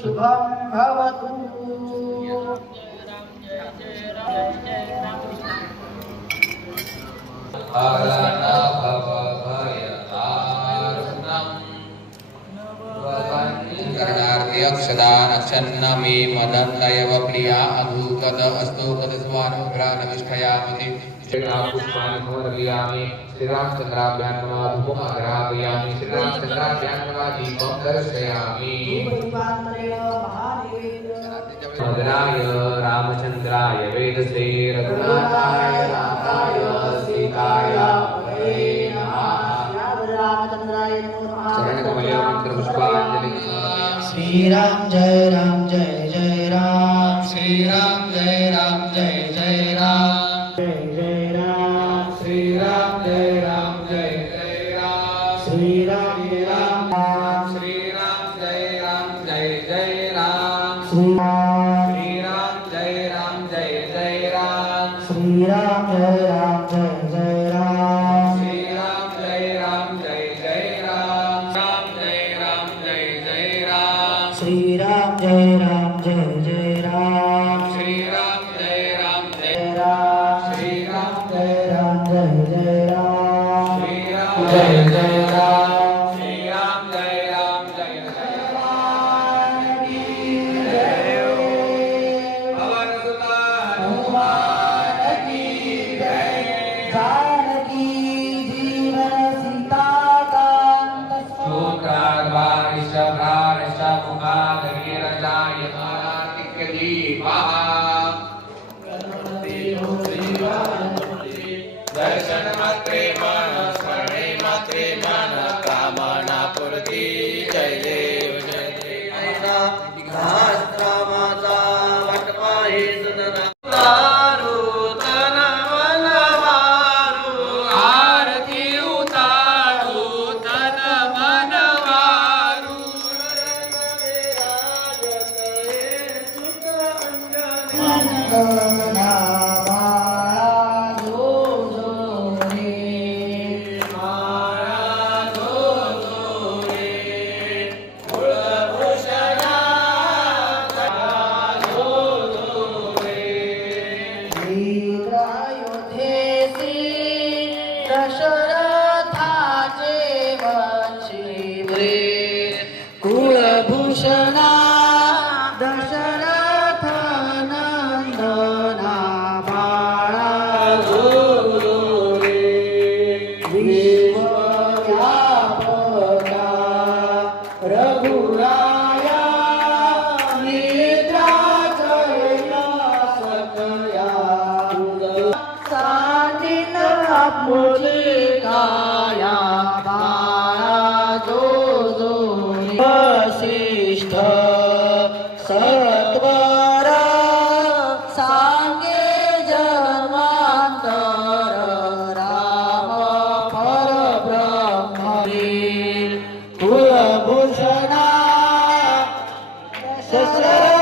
शुभं भवतु। क्षदानक्षन्नमे मदन्तयव प्रिया अधूकत अस्तोकत स्वानुग्रहणविष्ठयामति पुष्पाणि समर्पयामि श्रीरामचन्द्राभ्यां नमः धूपम् आग्रापयामि श्रीरामचन्द्राभ्यां नमः दीपं दर्शयामि मदनाय रामचन्द्राय वेदसे रघुनाथाय नाथाय सीताय चरणकमले मंत्रपुष्पाञ्जलि श्री राम जय जय राम श्री राम जय जय राम जय जय राम श्री राम जय जय राम श्री राम जय राम श्री राम जय जय राम श्री राम जय जय राम श्री राम जय जय राम श्री राम जय जय राम राम जय जय राम श्री राम जय जय राम श्री राम जय जय राम श्री राम जय जय राम श्री राम जय जय राम श्री राम जय जय पवन सुता हनुमान की जय जानकी जीवन सीता कांत दर्शन मात्रे मन स्मरणे मात्रे मन कामना पूर्ती जय देव जय देव शास्त्रा माता वटपाहे सदना तारू तन मन वारू आरती उतारू तन मन वारू मंगला बाळा जो जो रे अयोध्येसी दशरथाचे वंशी कुलभूषणा दशरथ नंदना बाळा विश्वव्यापका रघुराया निद्रा कैलासकया सानिन मुलिकाया बाळा जो जो वसिष्ठ सत्वर सांगे जन्मांतर राम परब्रह्म कुलभूषणा शस्त्र